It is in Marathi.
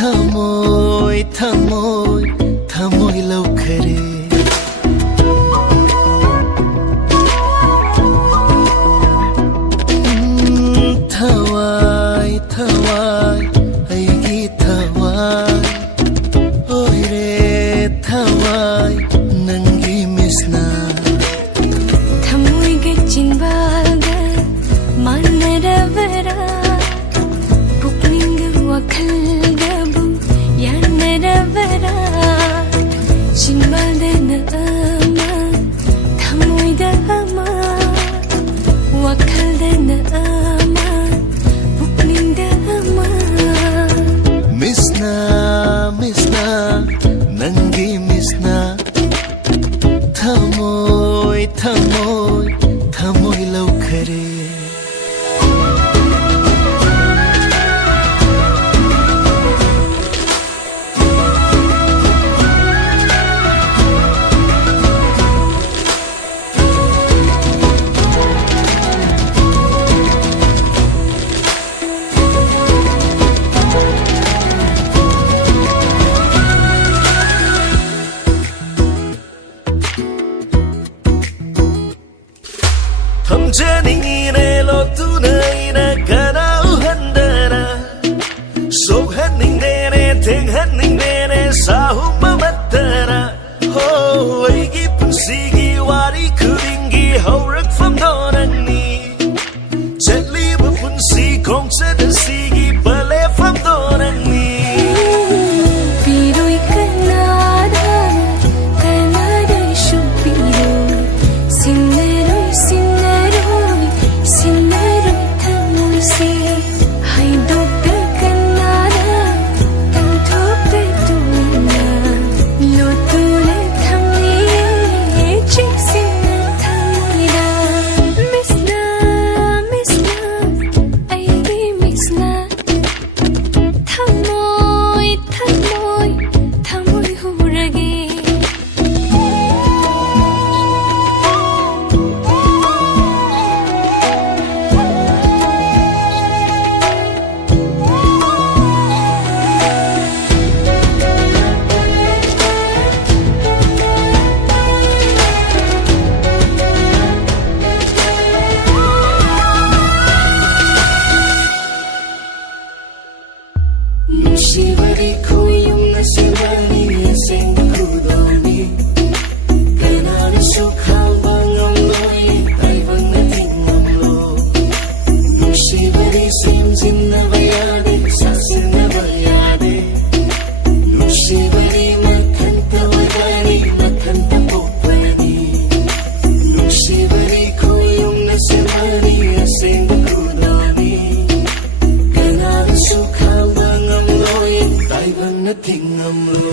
थमोय थमोय थमोय लवखरे थवाय थवाय ऐगी थवाय ओय रे थवाय नंगी मिसना थमोय गे चिनबागा मानरवरा पुकलिंग वखलगबु यानरवरा चिनबादन अमा थमोय दमा वखलदन अमा पुकलिंग दमा मिसना मिसना नंगी मिसना थमोय थमोय थमोय लवखरे Jamjaning lo tunay na kanauhandana Sohaning nene tenghaning nene sahumamatana Ho aigi punsigi wari kudingi haurak from donang ni Gently punsi khongchat sigi bale from donang ni Piroy kanada kanada shupiro sinneroy sinneroy sinneroy thamoy se hay dokta kanada tang thokta tuna lotule thamye chiksinna thamoyra misna misna aigi misna thamoy thamoy thamoy hurage Nushibari koyum na sibari aseng kudoni Kanana sukhal bangam loi taibang na tingam lo Nushibari simzin na bayade sasin na bayade Nushibari makhanta wadani makhanta popani Nushibari koyum na sibari aseng kudoni Kanana sukhal bangam loi taibang na tingam lo